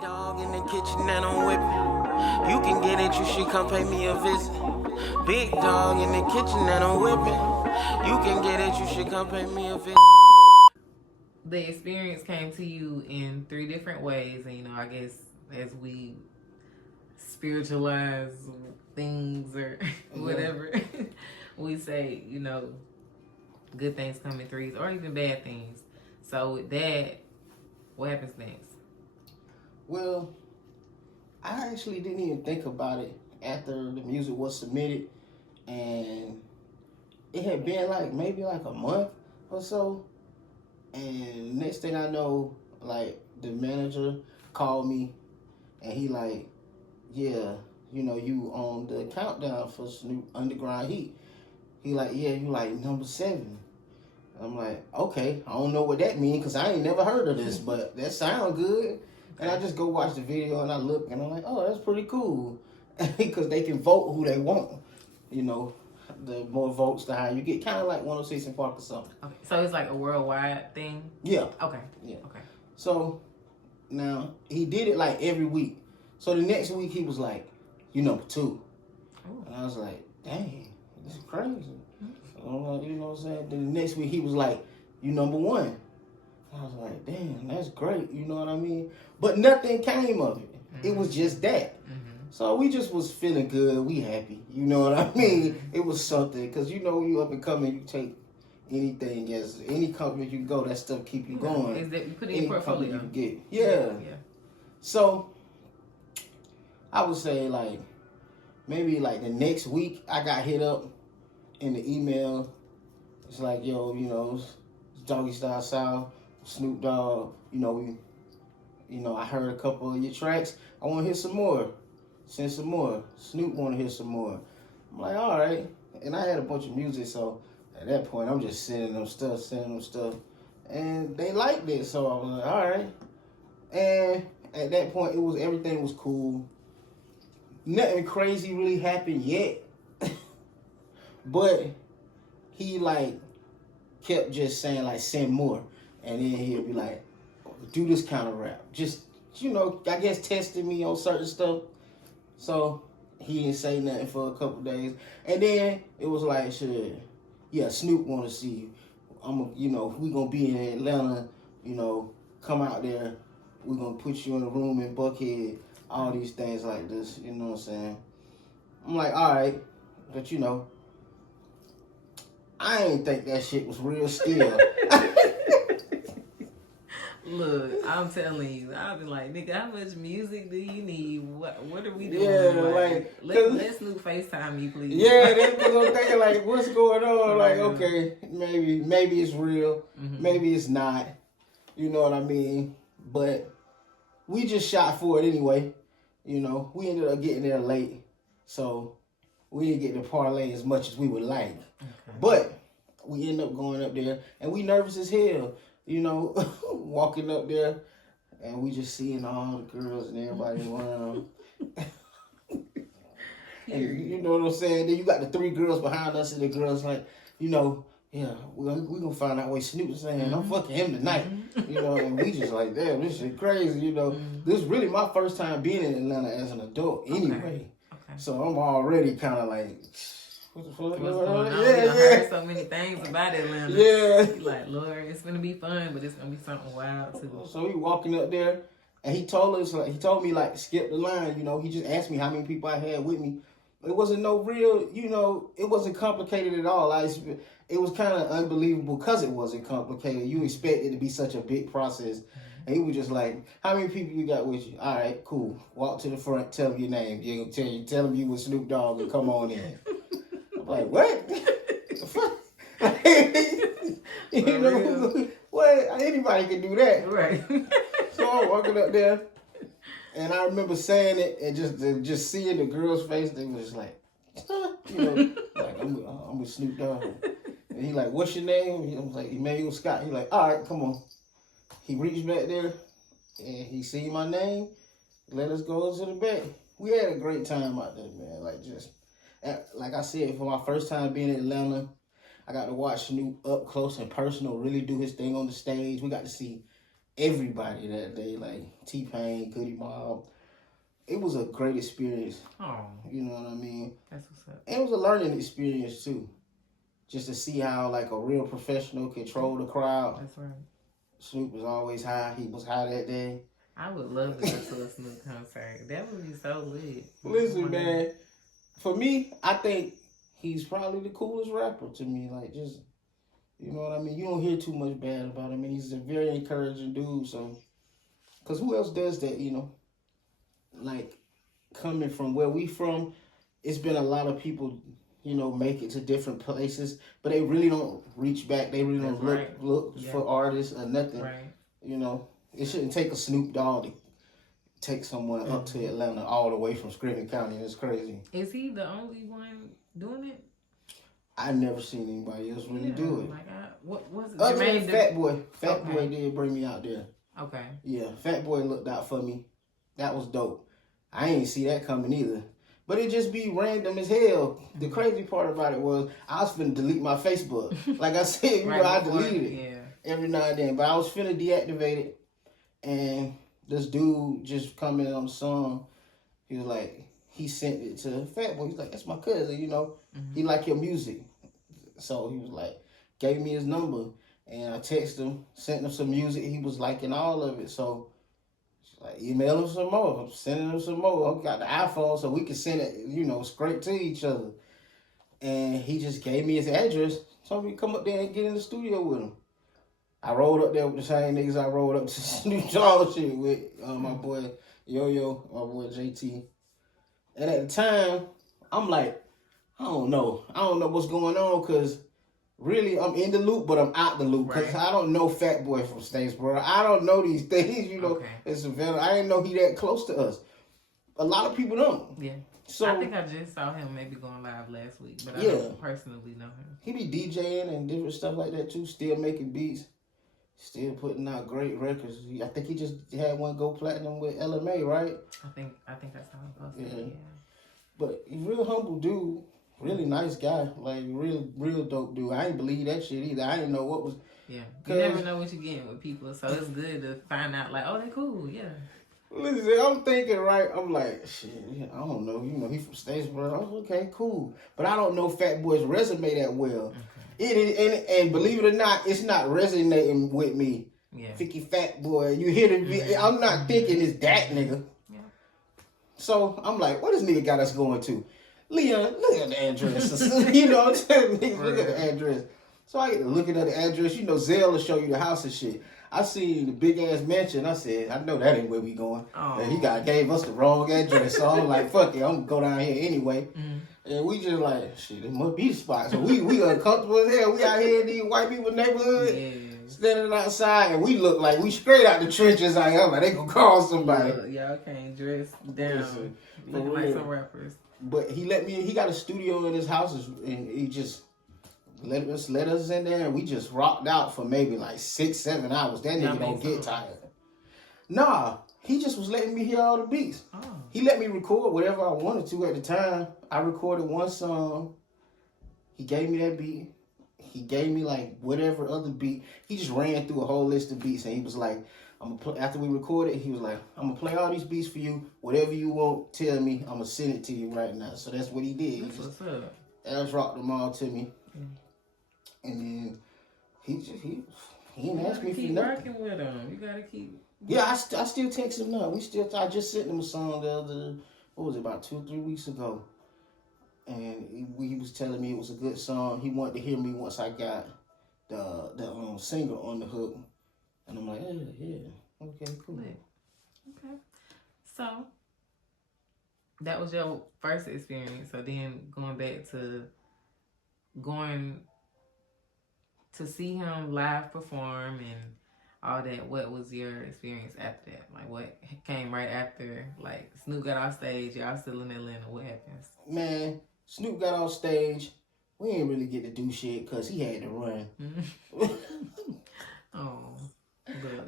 Dog in the kitchen and I'm whipping. You can get it, you should come pay me a visit. Big dog in the kitchen and I'm whipping. You can get it, you should come pay me a visit. The experience came to you in three different ways, and I guess as we spiritualize things or whatever, we say, good things come in threes or even bad things. So with that, what happens next? Well, I actually didn't even think about it after the music was submitted, and it had been maybe a month or so, and next thing I know, the manager called me, and he yeah, you on the countdown for Snoop Underground Heat. He yeah, you number 7. I'm like, okay, I don't know what that means because I ain't never heard of this, but that sounds good. And I just go watch the video and I look and I'm like, oh, that's pretty cool. Because they can vote who they want. The more votes, the higher you get. Kind of like 106 in Park or something. Okay. So it's like a worldwide thing? Yeah. Okay. Yeah. Okay. So now he did it every week. So the next week he was like, you number 2. Ooh. And I was like, dang, this is crazy. Mm-hmm. You know what I'm saying? Then the next week he was like, you number 1. I was like, damn, that's great. You know what I mean? But nothing came of it. Mm-hmm. It was just that. Mm-hmm. So we just was feeling good. We happy. You know what I mean? Mm-hmm. It was something. Because you up and coming, you take anything as any company you can go, that stuff keep you going. Is that you put in your portfolio? You can get. Yeah. So I would say maybe the next week I got hit up in the email. It's like, yo, it's Doggy Style South, Snoop Dogg, I heard a couple of your tracks. I want to hear some more. Send some more. Snoop want to hear some more. I'm like, all right. And I had a bunch of music, so at that point, I'm just sending them stuff. And they liked it, so I was like, all right. And at that point, everything was cool. Nothing crazy really happened yet. But he, kept just saying, send more. And then he'll be like, do this kind of rap. Just, I guess testing me on certain stuff. So he didn't say nothing for a couple days. And then it was like, shit, yeah, Snoop want to see you. We going to be in Atlanta, come out there. We're going to put you in a room in Buckhead, all these things like this, you know what I'm saying? I'm like, all right, but I ain't think that shit was real still. Look, I'm telling you, I'll be like, nigga, how much music do you need? What are we doing? Yeah, let Snoop FaceTime me, please. Yeah, that's what I'm thinking, what's going on? Okay, maybe it's real. Mm-hmm. Maybe it's not. You know what I mean? But we just shot for it anyway. We ended up getting there late. So we didn't get to parlay as much as we would like. Okay. But we ended up going up there, and we nervous as hell. Walking up there, and we just seeing all the girls and everybody around. And you know what I'm saying? Then you got the 3 girls behind us, and the girls yeah, we're gonna find out what Snoop is saying. Mm-hmm. I'm fucking him tonight. Mm-hmm. And we just damn, this shit crazy, Mm-hmm. This is really my first time being in Atlanta as an adult anyway. Okay. So I'm already kind of what the fuck? What's going on? Yeah. Heard so many things about Atlanta. Yeah. Like, Lord, it's gonna be fun, but it's gonna be something wild too. So we walking up there, and he told me skip the line. He just asked me how many people I had with me. It wasn't no real, it wasn't complicated at all. It was kind of unbelievable because it wasn't complicated. You expect it to be such a big process. And he was just like, how many people you got with you? All right, cool. Walk to the front, tell them your name. They're going to tell them you with Snoop Dogg and come on in. I'm like, what? The fuck? What? Anybody can do that. Right. So I'm walking up there, and I remember saying it, and just seeing the girl's face, they was just like, I'm with Snoop Dogg. And he like, what's your name? He was like, Emmanuel Scott. He like, all right, come on. He reached back there, and he seen my name. Let us go to the back. We had a great time out there, man. Like I said, for my first time being in Atlanta, I got to watch Snoop up close and personal, really do his thing on the stage. We got to see everybody that day, like T-Pain, Goody Mob. It was a great experience. Oh, You know what I mean? that's what's up. And it was a learning experience too. Just to see how like a real professional control the crowd. That's right. Snoop was always high. He was high that day. I would love to go to a Snoop concert. That would be so lit. Listen, man. For me, I think he's probably the coolest rapper to me. Like, just, you know what I mean? You don't hear too much bad about him. And he's a very encouraging dude. So, because who else does that, you know? Like, coming from where we from, it's been a lot of people, you know, make it to different places, but they really don't reach back. They really don't look for artists or nothing. Right. You know, it shouldn't take a Snoop Dogg to take someone up to Atlanta all the way from Scriven County. It's crazy. Is he the only one doing it? I never seen anybody else really do it. Like, what's Other than Jermaine Fat Boy. Fat Okay. Boy did bring me out there. Okay. Yeah, Fat Boy looked out for me. That was dope. I ain't see that coming either. But it just be random as hell. The crazy part about it was I was finna delete my Facebook. Like I said, you know, I deleted it every now and then. But I was finna deactivate it. And this dude just commented on the song. He was like, he sent it to Fat Boy. He's like, that's my cousin, you know. He like your music. So he was like, gave me his number. And I texted him, sent him some music. He was liking all of it. So like, email him some more. I'm sending him some more. I got the iPhone so we can send it, you know, straight to each other. And he just gave me his address. Told me to come up there and get in the studio with him. I rolled up there with the same niggas I rolled up to Snoop Dogg shit with my boy Yo-Yo, my boy JT. And at the time, I'm like, I don't know. I don't know what's going on because really I'm in the loop, but I'm out the loop because I don't know Fat Boy from Statesboro. I don't know these things, you know. It's a veteran. I didn't know he that close to us. A lot of people don't. Yeah. So I think I just saw him maybe going live last week, but I don't personally know him. He be DJing and different stuff like that too. Still making beats. Still putting out great records. I think he just had one go platinum with LMA, right? I think that's how I'm posted. Yeah. But he's real humble dude. Really nice guy. Like real dope dude. I ain't believe that shit either. I didn't know what was. Yeah. You never know what you're getting with people, so it's good to find out. Like, oh, they cool. Yeah. Listen, I'm thinking, right? I'm like, shit, I don't know. You know, he from Statesboro. I'm okay, cool. But I don't know Fat Boy's resume that well. And believe it or not, it's not resonating with me. Yeah. 50 Fat Boy. You hear the I'm not thinking it's that nigga. Yeah. So I'm like, what this nigga got us going to? Leon, look at the address. You know what I'm saying? Niggas, look at the address. So I get to looking at the address. You know, Zelle will show you the house and shit. I seen the big ass mansion. I said, I know that ain't where we going. Oh. And he gave us the wrong address. So I'm like, fuck it, I'm gonna go down here anyway. And we just like, shit, it must be the spot. So we uncomfortable as hell. We out here in these white people neighborhood, standing outside, and we look like we straight out the trenches. Like, I'm like, they gonna call somebody. Y'all can't dress down. Looking like some rappers. But he let me. He got a studio in his house, and he just let us in there, and we just rocked out for maybe like 6-7 hours. That nigga don't get tired. Nah, he just was letting me hear all the beats. Oh. He let me record whatever I wanted to at the time. I recorded one song. He gave me that beat. He gave me like whatever other beat. He just ran through a whole list of beats, and he was like, "I'm gonna play." After we recorded, he was like, "I'm gonna play all these beats for you. Whatever you want, tell me. I'm gonna send it to you right now." So that's what he did. That's what's up. Alex rocked them all to me, and then he didn't ask me for keep nothing. working with him. You gotta keep. Yeah, I still text him now. I just sent him a song about 2-3 weeks ago. And he was telling me it was a good song. He wanted to hear me once I got the singer on the hook. And I'm like, yeah. Okay, cool. Okay. So, that was your first experience. So then going back to see him live perform and all that, what was your experience after that? Like, what came right after? Like, Snoop got off stage, y'all still in Atlanta. What happens? Man, Snoop got off stage. We didn't really get to do shit because he had to run. Oh.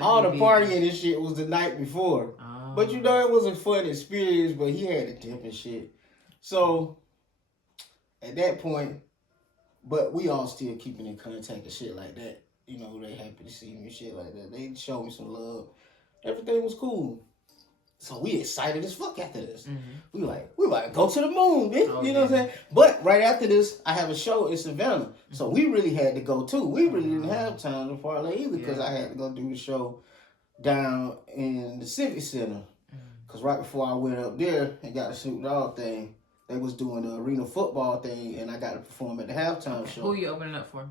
All the partying and shit was the night before. Oh. But you know, it was a fun experience, but he had to dip and shit. So, at that point, but we all still keeping in contact and shit like that. you know, they happy to see me and shit like that. They showed me some love. Everything was cool. So we excited as fuck after this. We about to go to the moon, bitch. Oh, you know what I'm saying? But right after this, I have a show in Savannah. So we really had to go too. We really didn't have time to parlay either because I had to go do the show down in the Civic Center. Because right before I went up there and got the Snoop Dogg thing, they was doing the arena football thing and I got to perform at the halftime show. Who are you opening up for?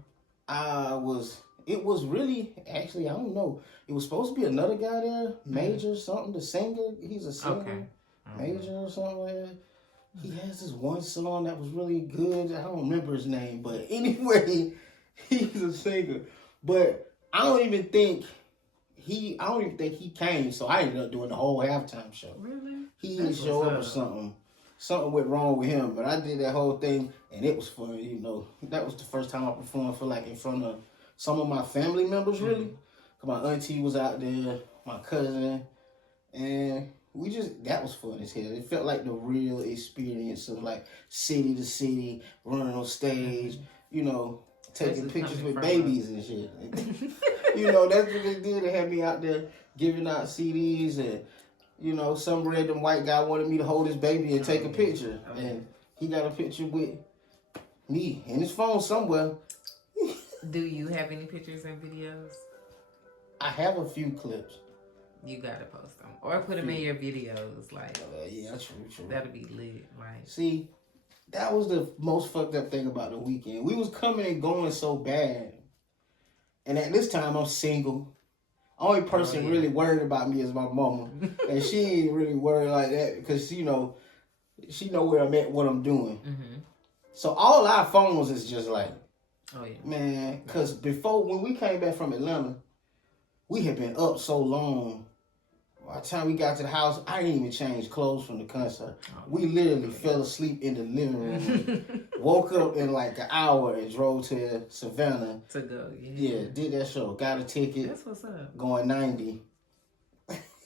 It was really, actually, I don't know. It was supposed to be another guy there, Major something, the singer. He's a singer. Okay. Major or something like that. He has this one song that was really good. I don't remember his name, but anyway, he's a singer. But I don't even think he came, so I ended up doing the whole halftime show. Really? He didn't show up or something. Something went wrong with him, but I did that whole thing, and it was fun, you know. That was the first time I performed for, like, in front of some of my family members, really. My auntie was out there, my cousin, and that was fun as hell. It felt like the real experience of, like, city to city, running on stage, you know, taking pictures with babies and shit. You know, that's what they did. They had me out there giving out CDs, and, you know, some random white guy wanted me to hold his baby and take a picture. And he got a picture with me in his phone somewhere. Do you have any pictures and videos? I have a few clips. You gotta post them or put them in your videos. Like, yeah, true. That'll be lit. Like, see, that was the most fucked up thing about the weekend. We was coming and going so bad, and at this time I'm single. Only person really worried about me is my mama, and she ain't really worried like that because you know, she know where I'm at, what I'm doing. So all our phones is just like. Oh, yeah. Man, because before, when we came back from Atlanta, we had been up so long. By the time we got to the house, I didn't even change clothes from the concert. We literally fell asleep in the living room, woke up in like an hour and drove to Savannah. To go, Yeah, did that show. Got a ticket. That's what's up. Going 90.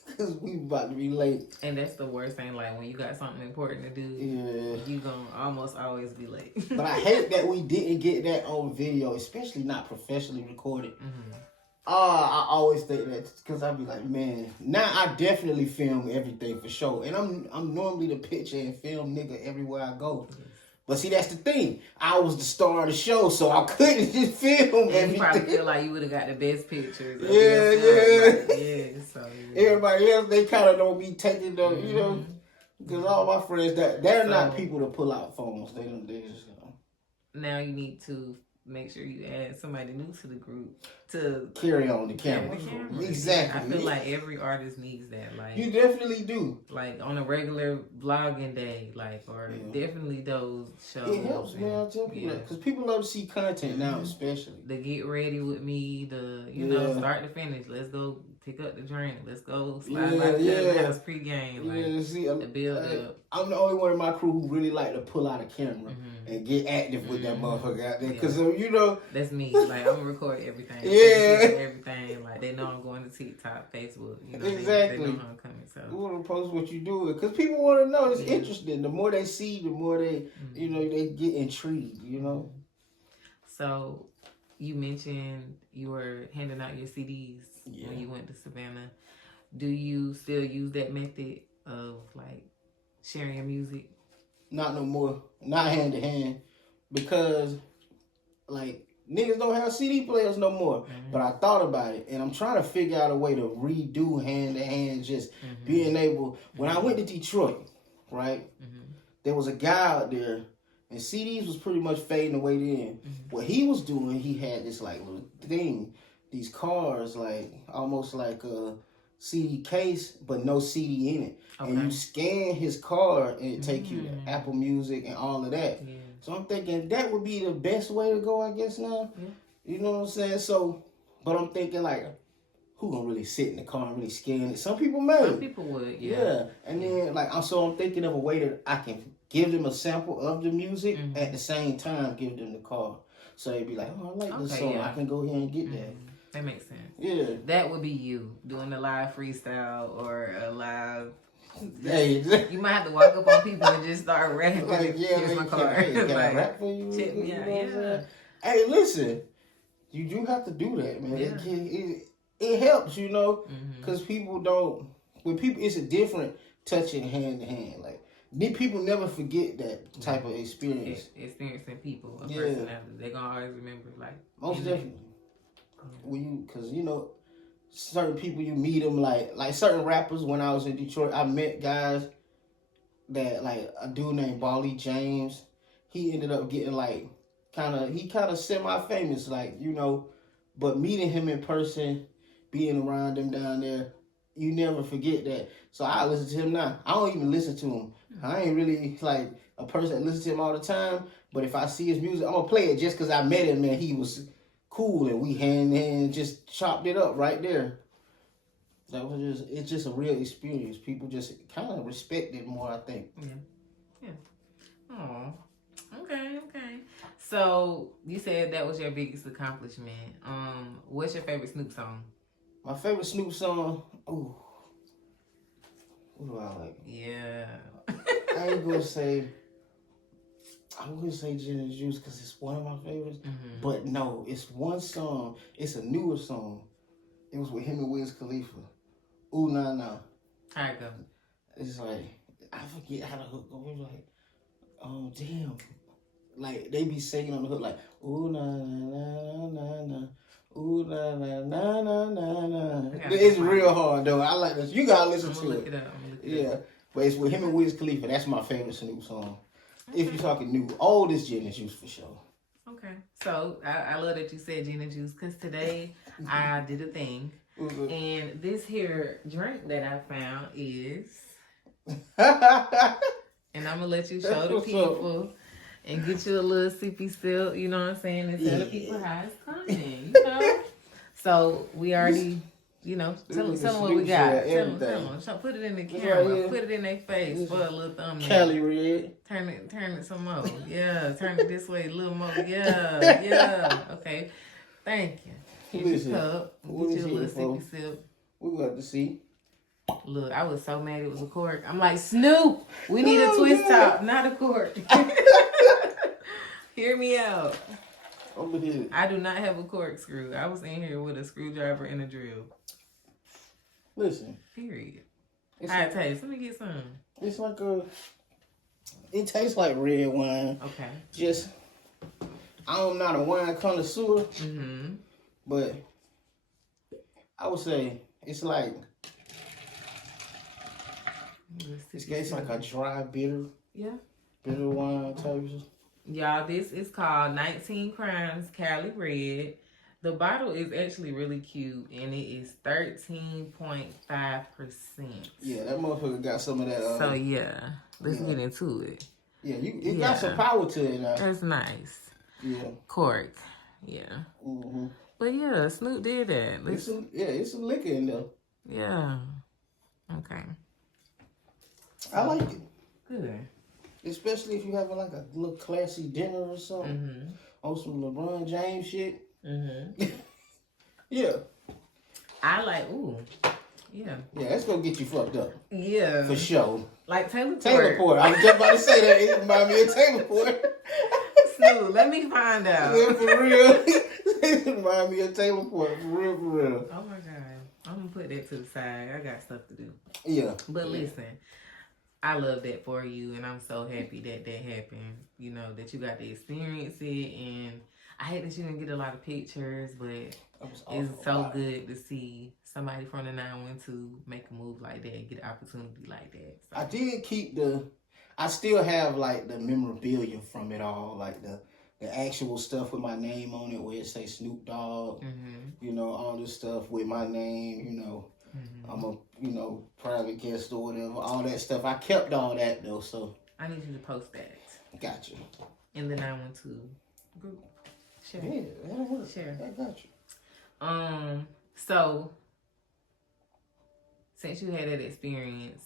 Because we about to be late. And that's the worst thing, like when you got something important to do, you gonna almost always be late. But I hate that we didn't get that on video, especially not professionally recorded. I always think that because I'd be like, man, now I definitely film everything for sure. And I'm normally the picture and film nigga everywhere I go. But see, that's the thing. I was the star of the show, so I couldn't just film everything. You probably feel like you would have got the best pictures. So everybody else, they kind of don't be taking the, you know, because all my friends, they're not people to pull out phones. They just, you know. Now you need to make sure you add somebody new to the group to carry on the camera. Exactly. I feel like every artist needs that. Like you definitely do. Like on a regular vlogging day, like or definitely those shows. It helps, man. I'll tell people that because people love to see content now, especially. The get ready with me, the you know start to finish. Let's go pick up the drink. Let's go slide by the house pregame. Like see, the build up. I'm the only one in my crew who really like to pull out a camera and get active with that motherfucker out there. Because, you know. That's me. Like, I'm going to record everything. Everything. Like, they know I'm going to TikTok, Facebook. You know, exactly. They know I'm coming. So. You want to post what you do. Because people want to know. It's interesting. The more they see, the more they, you know, they get intrigued, you know. So, you mentioned you were handing out your CDs when you went to Savannah. Do you still use that method of, like, sharing your music? Not no more. Not hand to hand. Because, like, niggas don't have CD players no more. But I thought about it. And I'm trying to figure out a way to redo hand to hand. Just being able. When I went to Detroit, right? There was a guy out there. And CDs was pretty much fading away then. What he was doing, he had this, like, little thing. These cars, like, almost like a CD case, but no CD in it. Okay. And you scan his card and it take you to Apple Music and all of that. Yeah. So I'm thinking that would be the best way to go, I guess now. Yeah. You know what I'm saying? So, but I'm thinking like, who gonna really sit in the car and really scan it? Some people may. Some people would, yeah. And then like, I'm thinking of a way that I can give them a sample of the music at the same time give them the card. So they'd be like, oh, I like this song. I can go here and get that. That makes sense. Yeah. That would be you doing a live freestyle or a live. Hey, you might have to walk up on people and just start rapping. Like, Here's my card. Can I rap for you? Check me out. Yeah. Hey, listen. You do have to do that, man. Yeah. It helps, you know, Mm-hmm. because people don't. When people, it's a different touching hand to hand. Like people never forget that type of experience. Experiencing people, a Yeah. person after they're gonna always remember like Most in that- definitely. When you, because you know, certain people you meet them like certain rappers. When I was in Detroit, I met guys that like a dude named Bali James. He ended up getting like kind of semi famous, like you know. But meeting him in person, being around him down there, you never forget that. So I listen to him now. I don't even listen to him. I ain't really like a person that listens to him all the time. But if I see his music, I'm gonna play it just because I met him and he was cool and we hand in hand just chopped it up right there. It's just a real experience. People just kind of respect it more, I think. Yeah. Oh. Okay. So you said that was your biggest accomplishment. What's your favorite Snoop song? My favorite Snoop song, ooh, what do I like? Yeah. I ain't gonna say, I wouldn't say Gin and Juice because it's one of my favorites. Mm-hmm. But no, it's one song. It's a newer song. It was with him and Wiz Khalifa. Ooh, Nah, Nah. How it go? It's like, I forget how the hook goes. Like, oh, damn. Like, they be singing on the hook like, ooh, nah, nah, nah, nah, nah. Ooh, nah, nah, nah, nah, nah, nah. It's real hard, though. I like this. You gotta listen I'm to gonna it. look it up. Yeah. But it's with him and Wiz Khalifa. That's my favorite Snoop song. If you're talking new. Old is Gin and Juice for sure. Okay. So I love that you said gin and juice because today I did a thing. Mm-hmm. And this here drink that I found is, and I'm gonna let you show That's the what's people and get you a little sippy sip, you know what I'm saying, and tell the people how it's coming, you know. So we already, you know, tell them what we got. Tell them. Put it in the camera. Put it in their face for a little thumbnail. Cali Red. Turn it some more. Yeah, turn it this way a little more. Yeah. Okay. Thank you. Here's your cup. Get you a little sippy sip. We got to see. Look, I was so mad it was a cork. I'm like, Snoop, we need a twist top, not a cork. Hear me out. Over here. I do not have a corkscrew. I was in here with a screwdriver and a drill. Listen. Period. It's How like, it tastes? Let me get some. it's like it tastes like red wine. Okay. Just, I'm not a wine connoisseur, Mm-hmm. but I would say it's like, it's like a dry, bitter wine type. Y'all, this is called 19 Crimes Cali Red. The bottle is actually really cute, and it is 13.5%. Yeah, that motherfucker got some of that. So yeah, let's get into it. Yeah, it got some power to it now. That's nice. Yeah. Cork. Yeah. Mm-hmm. But yeah, Snoop did that. It's some liquor in there. Yeah. Okay. I like it. Good. Especially if you have like a little classy dinner or something. Mm-hmm. On some LeBron James shit. Mm-hmm. Yeah. I like, ooh. Yeah. Yeah, that's gonna get you fucked up. Yeah. For sure. Like Taylor Port. I was just about to say that. It reminded me of Taylor Port. Snoop, let me find out. Yeah, for real. It reminded me of Taylor Port. For real. Oh my God. I'm gonna put that to the side. I got stuff to do. Yeah. But listen, I love that for you, and I'm so happy that happened. You know, that you got to experience it, and I hate that you didn't get a lot of pictures, but it's so good to see somebody from the 912 make a move like that, get an opportunity like that. So. I did keep I still have like the memorabilia from it all, like the actual stuff with my name on it, where it say Snoop Dogg, you know, all this stuff with my name, you know. I'm a, you know, private guest or whatever, all that stuff. I kept all that though, so. I need you to post that. Gotcha. In the 912 group. Share. Yeah, that'll work. Share. I got you. So, since you had that experience,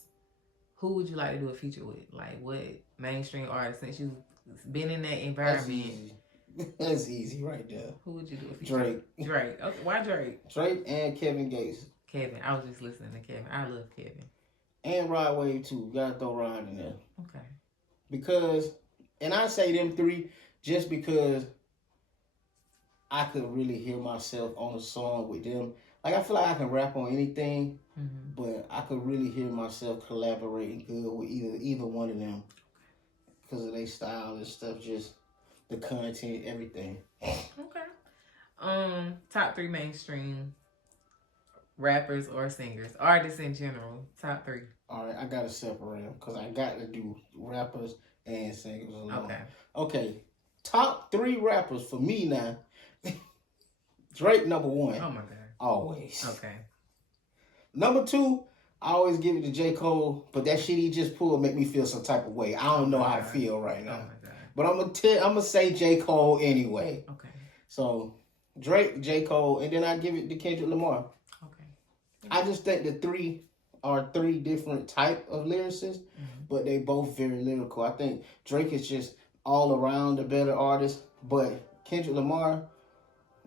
who would you like to do a feature with? Like, what mainstream artist, since you've been in that environment? That's easy right there. Who would you do a feature with? Drake. Okay, why Drake? Drake and Kevin Gates. Kevin. I was just listening to Kevin. I love Kevin. And Rod Wave too. You gotta throw Rod in there. Okay. Because, and I say them three just because I could really hear myself on a song with them. Like I feel like I can rap on anything, but I could really hear myself collaborating good with either one of them because of their style and stuff, just the content, everything. Okay. Top 3 mainstream rappers or singers, artists in general. Top 3. All right, I gotta separate them because I got to do rappers and singers alone. Okay. Top 3 rappers for me now. Drake number 1. Oh my god. Always. Okay. Number 2, I always give it to J. Cole, but that shit he just pulled make me feel some type of way. I don't know how to feel right now. Oh my god. But I'm gonna say J. Cole anyway. Okay. So Drake, J. Cole, and then I give it to Kendrick Lamar. Okay. I just think the 3 are 3 different type of lyricists, but they both very lyrical. I think Drake is just all around a better artist, but Kendrick Lamar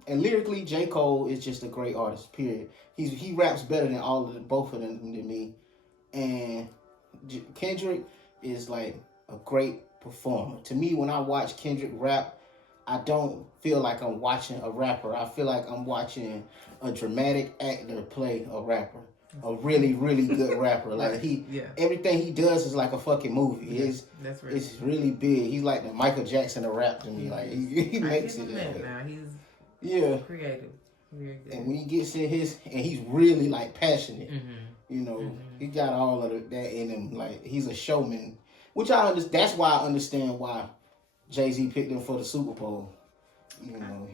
and lyrically J. Cole is just a great artist. Period. He raps better than both of them to me, and Kendrick is like a great performer. To me, when I watch Kendrick rap, I don't feel like I'm watching a rapper. I feel like I'm watching a dramatic actor play a rapper. A really, really good rapper. Like everything he does is like a fucking movie. It's really big. He's like the Michael Jackson of rap to me. Like he makes it. Now he's creative. Very good. And when he gets in and he's really like passionate. You know, he got all of that in him. Like he's a showman, which I understand. That's why I understand why Jay-Z picked him for the Super Bowl. You know.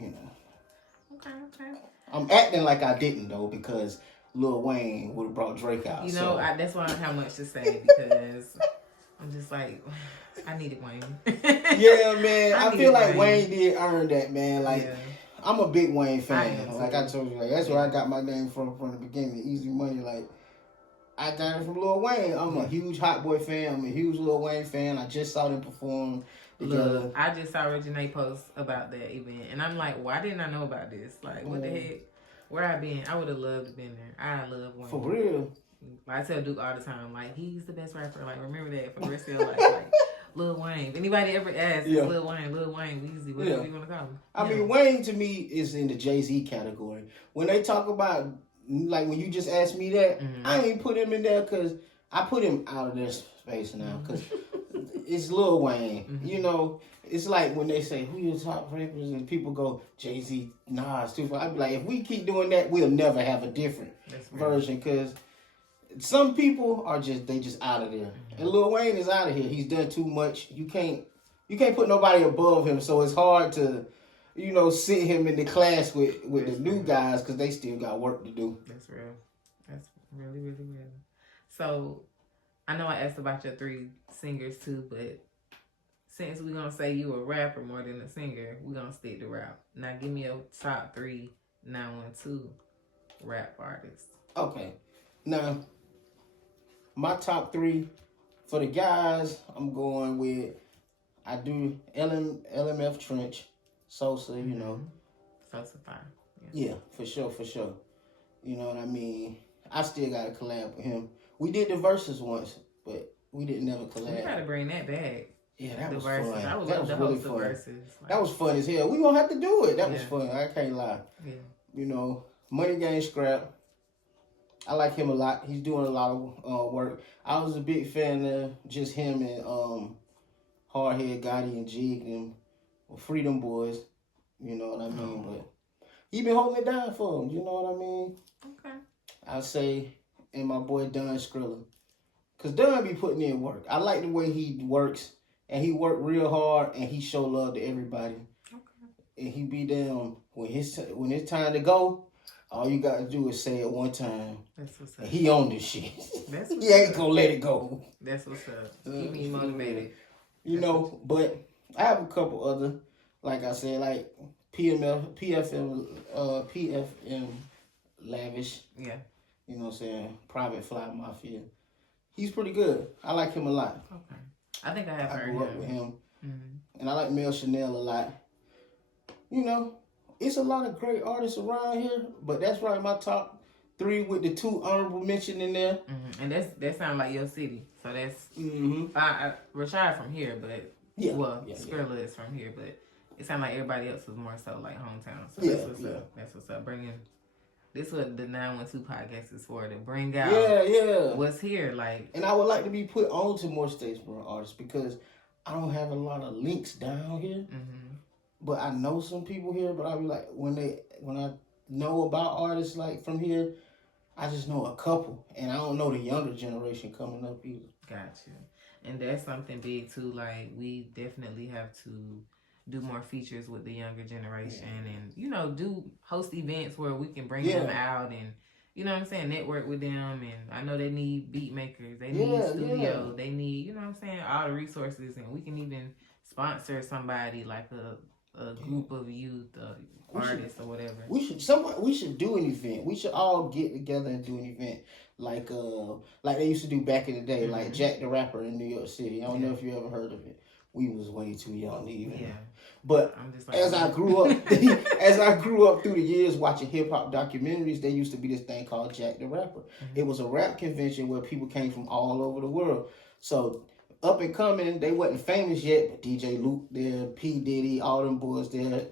Okay. I'm acting like I didn't though because Lil Wayne would have brought Drake out. You know, that's why I don't have much to say because I'm just like, I needed Wayne. Yeah, man. I feel like Wayne did earn that, man. Like, I'm a big Wayne fan. Like I told you, like that's where I got my name from the beginning. Easy Money, like I got it from Lil Wayne. I'm a huge Hot Boy fan. I'm a huge Lil Wayne fan. I just saw them perform. Look, I just saw Regine post about that event, and I'm like, why didn't I know about this? Like, what the heck? Where I been? I would have loved to been there. I love Wayne. For real. I tell Duke all the time, like, he's the best rapper. Like, remember that for the rest of your life. Like, Lil Wayne. If anybody ever asks, Lil Wayne, Weezy, whatever you want to call him. I mean, Wayne to me is in the Jay-Z category. When they talk about, like, when you just asked me that, I ain't put him in there because I put him out of this space now because it's Lil Wayne. You know, it's like when they say, who your top rappers? And people go, Jay-Z, Nas, Tupac. I'd be like, if we keep doing that, we'll never have a different version because some people are just out of there. And Lil Wayne is out of here. He's done too much. You can't put nobody above him, so it's hard to, you know, sit him in the class with the new guys because they still got work to do. That's real. That's really, really real. So, I know I asked about your 3 singers too, but since we're going to say you a rapper more than a singer, we're going to stick to rap. Now, give me your top 3 912 rap artists. Okay. Now, my top 3 for the guys, I'm going with, I do LMF Trench, Sosa, you know. Sosa fine. Yeah, for sure. You know what I mean? I still got to collab with him. We did the verses once, but we didn't never collab. We got to bring that back. Yeah, that was verses. fun. I would that love was to really host fun. The verses. That was fun as hell. We gonna have to do it. That was fun. I can't lie. Yeah. You know, Money Gang Scrap. I like him a lot. He's doing a lot of work. I was a big fan of just him and Hardhead, Gotti, and Jig and Freedom Boys. You know what I mean? But he been holding it down for him. You know what I mean? Okay. I'll say, and my boy Don Skrilla. Because Don be putting in work. I like the way he works. And he worked real hard, and he show love to everybody. Okay. And he be down when it's time to go. All you gotta do is say it one time. That's what's up. And he on this shit. He ain't gonna let it go. That's what's up. Keep me motivated. You know, but I have a couple other, like I said, like PFM Lavish. Yeah. You know what I'm saying? Private Fly Mafia. He's pretty good. I like him a lot. Okay. I think I have heard I grew up with him. Mm-hmm. And I like Mel Chanel a lot. You know, it's a lot of great artists around here, but that's probably my top 3 with the 2 honorable mention in there. Mm-hmm. And that sounds like your city. So that's Rashad from here, but Skrilla is from here, but it sounded like everybody else was more so like hometown. So Yeah, that's what's yeah. up. That's what's up. This is what the 912 podcast is for, to bring out Yeah. what's here. Like, And I would like to be put on to more Statesboro artists because I don't have a lot of links down here. mm-hmm. But I know some people here. But I be like, when I know about artists like from here, I just know a couple, and I don't know the younger generation coming up either. Gotcha. And that's something big too. Like, we definitely have to do more features with the younger generation, and do host events where we can bring them out, and you know what I'm saying, network with them. And I know they need beat makers, they need studio, they need, you know what I'm saying, all the resources, and we can even sponsor somebody like a group of youth artists or whatever. We should do an event. We should all get together and do an event like they used to do back in the day, like Jack the Rapper in New York City. I don't know if you ever heard of it. We was way too young to even. Yeah. But I'm just like, as I grew up through the years watching hip hop documentaries, there used to be this thing called Jack the Rapper. It was a rap convention where people came from all over the world. So up and coming, they wasn't famous yet, but DJ Luke there, P Diddy, all them boys there.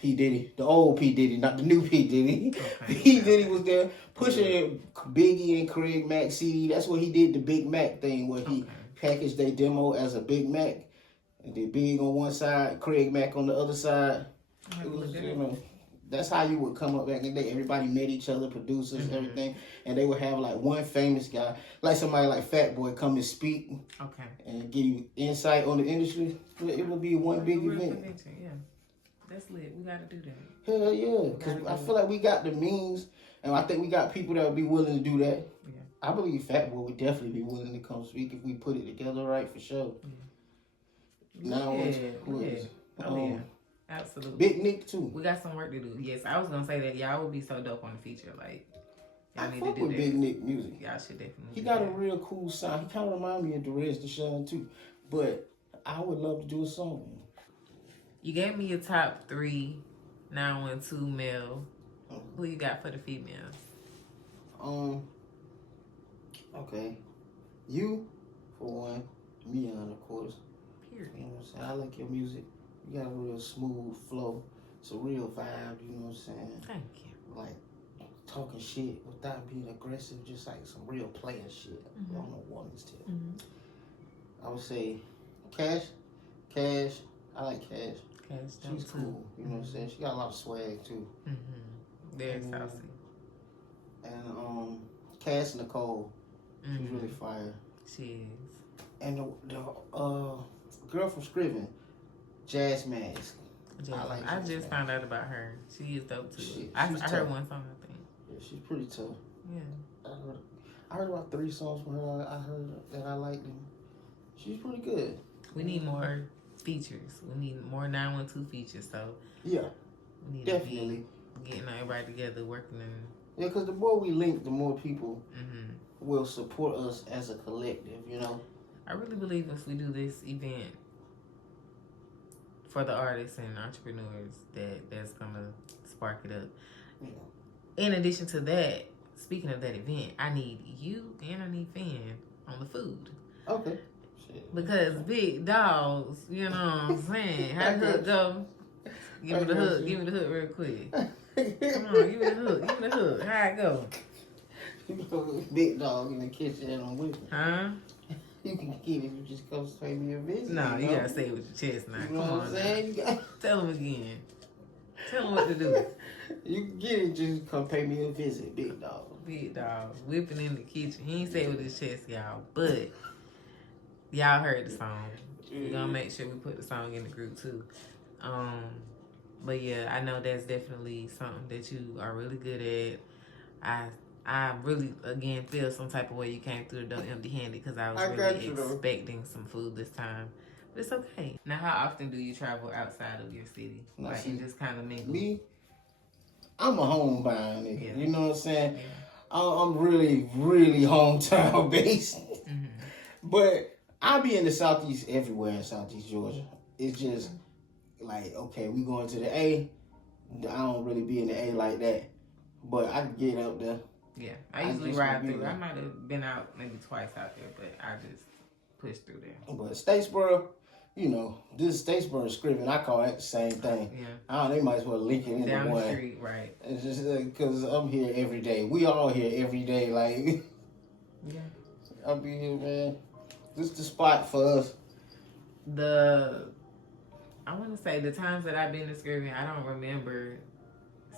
P Diddy, the old P Diddy, not the new P Diddy. Okay. P Diddy was there pushing Biggie and Craig Mack CD. That's what he did, the Big Mac thing, where he packaged their demo as a Big Mac. And they Big on one side, Craig Mack on the other side. It was, that's how you would come up back in the day. Everybody met each other, producers, everything. And they would have like one famous guy, like somebody like Fat Boy, come and speak. Okay. And give you insight on the industry. It would be one big event. Yeah. That's lit. We gotta do that. Hell yeah. Because I feel like we got the means, and I think we got people that would be willing to do that. Yeah. I believe Fat Boy would definitely be willing to come speak if we put it together right, for sure. Now, yeah. Absolutely. Big Nick too. We got some work to do. Yes, I was gonna say that y'all would be so dope on the feature. Like, y'all I need fuck to do with that. Big Nick music. Y'all should definitely. He do got that. a real cool sound. He kind of remind me of Derez Deshawn too. But I would love to do a song with him. You gave me your top 3 912 male. Who you got for the females? Okay. You, for one. Mion, of course. Period. You know what I'm saying? I like your music. You got a real smooth flow. It's a real vibe, you know what I'm saying? Thank you. Like, talking shit without being aggressive, just like some real player shit. I don't know woman's tip. I would say Cash. I like Cash. She's cool, you know what I'm saying? She got a lot of swag too. Very saucy. And Cass Nicole, she's really fire. She is. And the girl from Scriven, Jazz Mask. I just found out about her. She is dope too. I she's heard tough. one song, I think. Yeah, she's pretty tough. Yeah. I heard about 3 songs from her. I heard that I liked them. She's pretty good. We need more features. We need more 912 features. So Yeah, we need definitely. to be getting everybody together, working in. Yeah, because the more we link, the more people will support us as a collective, you know? I really believe if we do this event for the artists and entrepreneurs, that's gonna spark it up. Yeah. In addition to that, speaking of that event, I need you and I need Fan on the food. Okay. Shit. Because big dogs, you know what I'm saying? How the hook go? Give me the hook. Give me the hook real quick. Come on, give me the hook. Give me the hook. How it go? Big dog in the kitchen and I'm with you. Huh? You can get it if you just come pay me a visit. No, you know? gotta say it with your chest now. You know Come what on I'm now. saying? You, got, Tell them again. Tell them what to do. you can get it, just come pay me a visit, big dog. Big dog whipping in the kitchen. He ain't say it with his chest, y'all, but y'all heard the song. We're gonna make sure we put the song in the group too. But yeah, I know that's definitely something that you are really good at. I really, again, feel some type of way you came through the door empty-handed because I was really expecting some food this time. But it's okay. Now, how often do you travel outside of your city? Like, and just kind of mingle? Me? I'm a homebound nigga. Yeah. You know what I'm saying? Yeah. I'm really, really hometown based. But I be in the Southeast everywhere in Southeast Georgia. It's just like, okay, we going to the A. I don't really be in the A like that. But I can get up there. Yeah, I usually ride through. I might have been out maybe twice out there, but I just pushed through there. But Statesboro, you know, this Statesboro Scriven, I call it the same thing. Yeah. I don't know, they might as well link it into Down one. the street, right? It's just because I'm here every day. We all here every day. Like, Yeah. I'll be here, man. This is the spot for us. I want to say the times that I've been to Scriven, I don't remember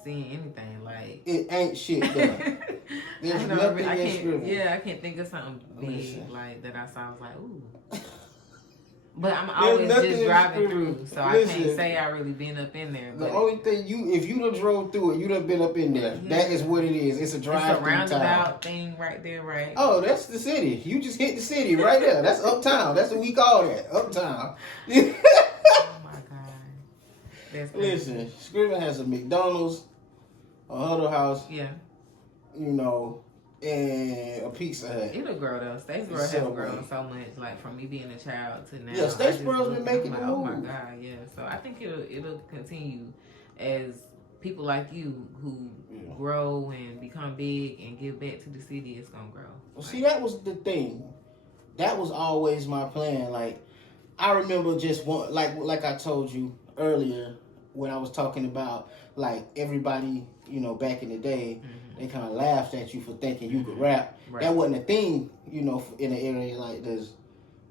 seeing anything like. It ain't shit done. There's nothing in Scriven. Yeah, I can't think of something big Listen. like that. I saw. I was like, ooh. But I'm There's always nothing just in driving Scriven. through, so I Listen. can't say I really been up in there. The But only thing if you done drove through it, you done been up in there. Yeah. That is what it is. It's a it's drive a through town. roundabout thing right there, right? Oh, that's the city. You just hit the city right there. That's uptown. That's what we call that. Uptown. Oh my god. That's crazy. Listen, Scriven has a McDonald's, a Huddle House, Yeah, you know, and a Pizza Hut. it'll grow though. Statesboro has Subway. grown so much, like from me being a child to now. Yeah, I just Statesboro's been look, making I'm the like, oh my move. god, yeah. So I think it'll continue as people like you who Yeah. grow and become big and give back to the city. It's gonna grow. Well, see, that was the thing. That was always my plan. Like, I remember just one, like I told you earlier when I was talking about like everybody, you know, back in the day, they kind of laughed at you for thinking you could rap. Right. That wasn't a thing, you know, in an area like this.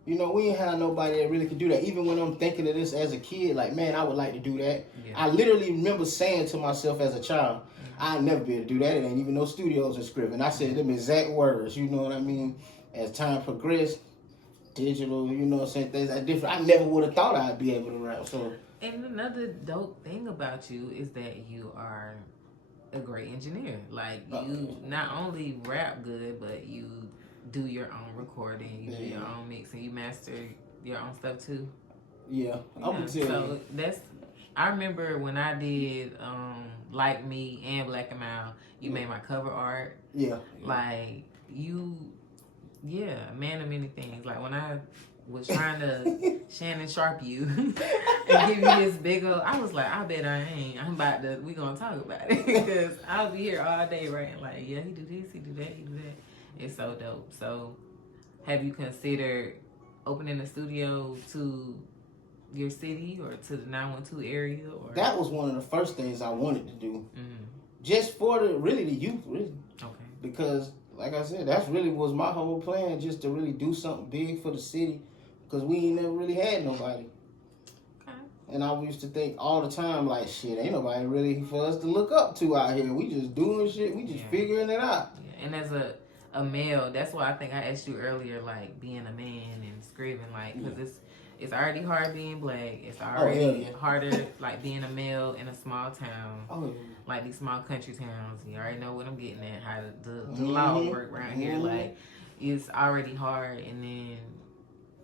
You know, we ain't had nobody that really could do that. Even when I'm thinking of this as a kid, like, man, I would like to do that. Yeah. I literally remember saying to myself as a child, I'd never be able to do that. It ain't even no studios in Scriven. I said them exact words, you know what I mean? As time progressed, digital, you know what I'm saying, things are different. I never would have thought I'd be able to rap. So, And another dope thing about you is that you are a great engineer. Like you not only rap good, but you do your own recording, you do your own mixing, you master your own stuff too. yeah, I'm going to tell So that's. I remember when I did Like Me and Black and Mild, you made my cover art. you. Like you, yeah, man of many things. Like when I was trying to Shannon Sharp you and give you this big old, I was like, I bet I ain't. I'm about to. We gonna talk about it because I'll be here all day writing. Like, yeah, he do this, he do that, he do that. It's so dope. So, have you considered opening a studio to your city or to the 912 area? Or That was one of the first things I wanted to do. Mm-hmm. Just for the youth, really. Okay. Because, like I said, that's really was my whole plan, just to really do something big for the city. Because we ain't never really had nobody. Okay. And I used to think all the time, like, shit, ain't nobody really for us to look up to out here. We just doing shit. We just figuring it out. Yeah. And as a male, that's why I think I asked you earlier, like being a man and screaming, like, because it's already hard being black. It's already harder, like being a male in a small town, Oh, yeah. like these small country towns. You already know what I'm getting at, how the law work around here. Like, it's already hard, and then,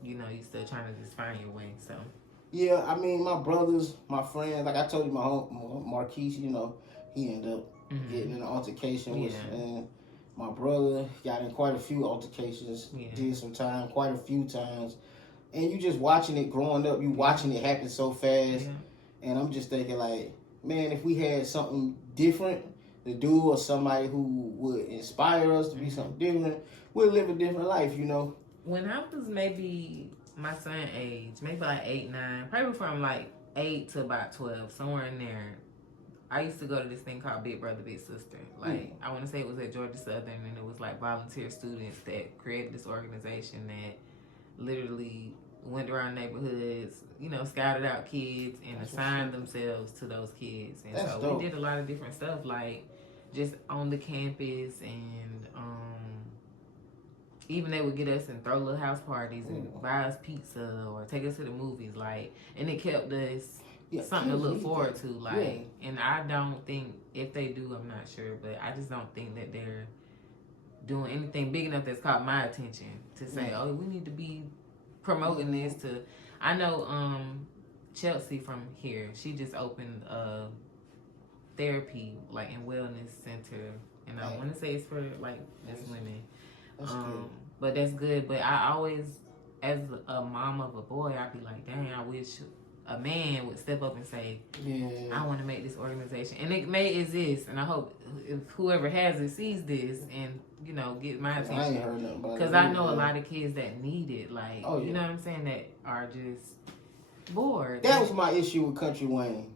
you know, you still trying to just find your way. So, Yeah, I mean, my brothers, my friends, like I told you, my home, Marquise, you know, he ended up getting in an altercation with, and my brother got in quite a few altercations, did some time, quite a few times. And you just watching it growing up, you watching it happen so fast. Yeah. And I'm just thinking like, man, if we had something different to do or somebody who would inspire us to be something different, we'll live a different life, you know? When I was maybe my son age, maybe like 8, 9, probably from like 8 to about 12, somewhere in there, I used to go to this thing called Big Brother, Big Sister. Like, I want to say it was at Georgia Southern, and it was like volunteer students that created this organization that literally went around neighborhoods, you know, scouted out kids and assigned themselves to those kids. And That's so dope. we did a lot of different stuff, like just on the campus, and even they would get us and throw little house parties and buy us pizza or take us to the movies, like, and it kept us something to look forward to, like, and I don't think, if they do, I'm not sure, but I just don't think that they're doing anything big enough that's caught my attention to say, oh, we need to be promoting this to, I know Chelsea from here, she just opened a therapy, like, and wellness center, and I want to say it's for, like, just women. That's good. But that's good. But I always, as a mom of a boy, I'd be like, dang, I wish a man would step up and say, I want to make this organization. And it may exist, and I hope if whoever has it sees this and, you know, get my attention. I ain't heard nothing about it. Because I know a lot of kids that need it, like, Oh, yeah. you know what I'm saying, that are just bored. That was my issue with Country Wayne.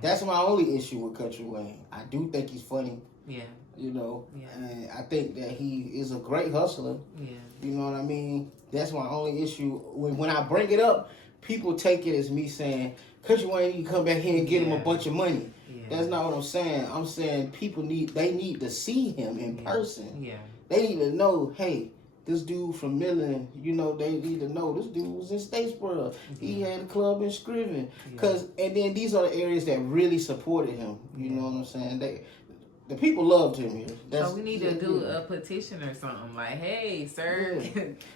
That's my only issue with Country Wayne. I do think he's funny. Yeah. You know, Yeah. and I think that he is a great hustler. Yeah. You know what I mean? That's my only issue. When I bring it up, people take it as me saying, Country Wayne need to come back here and get him a bunch of money. Yeah. That's not what I'm saying. I'm saying people need to see him in person. Yeah. They need to know, hey, this dude from Millen, you know, they need to know this dude was in Statesboro. He had a club in Scriven. And then these are the areas that really supported him. You know what I'm saying? The people loved him here. So we need to do a petition or something like, hey, sir.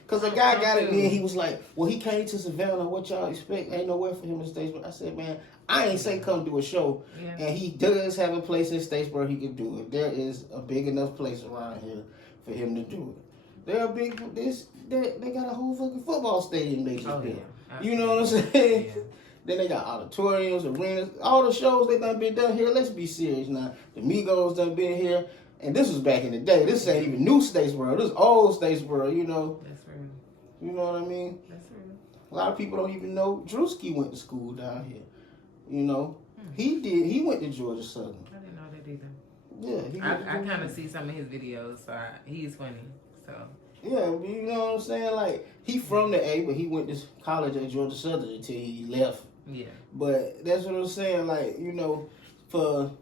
Because the guy got it in. He was like, well, he came to Savannah. What y'all expect? Ain't nowhere for him in Statesboro. I said, man, I ain't say come do a show. Yeah. And he does have a place in Statesboro he can do it. There is a big enough place around here for him to do it. They're big. They got a whole fucking football stadium they just built. Yeah. You know what I'm saying? Yeah. Then they got auditoriums, arenas, all the shows they done been done here. Let's be serious now. The Migos done been here, and this was back in the day. This ain't even new Statesboro. This is old Statesboro. You know. That's right. You know what I mean? That's right. A lot of people don't even know Drewski went to school down here. You know, he did. He went to Georgia Southern. I didn't know that either. Yeah, I kind of see some of his videos. So he's funny. So. Yeah, you know what I'm saying? Like, he from the A, but he went to college at Georgia Southern until he left. Yeah. But that's what I'm saying. Like, you know, for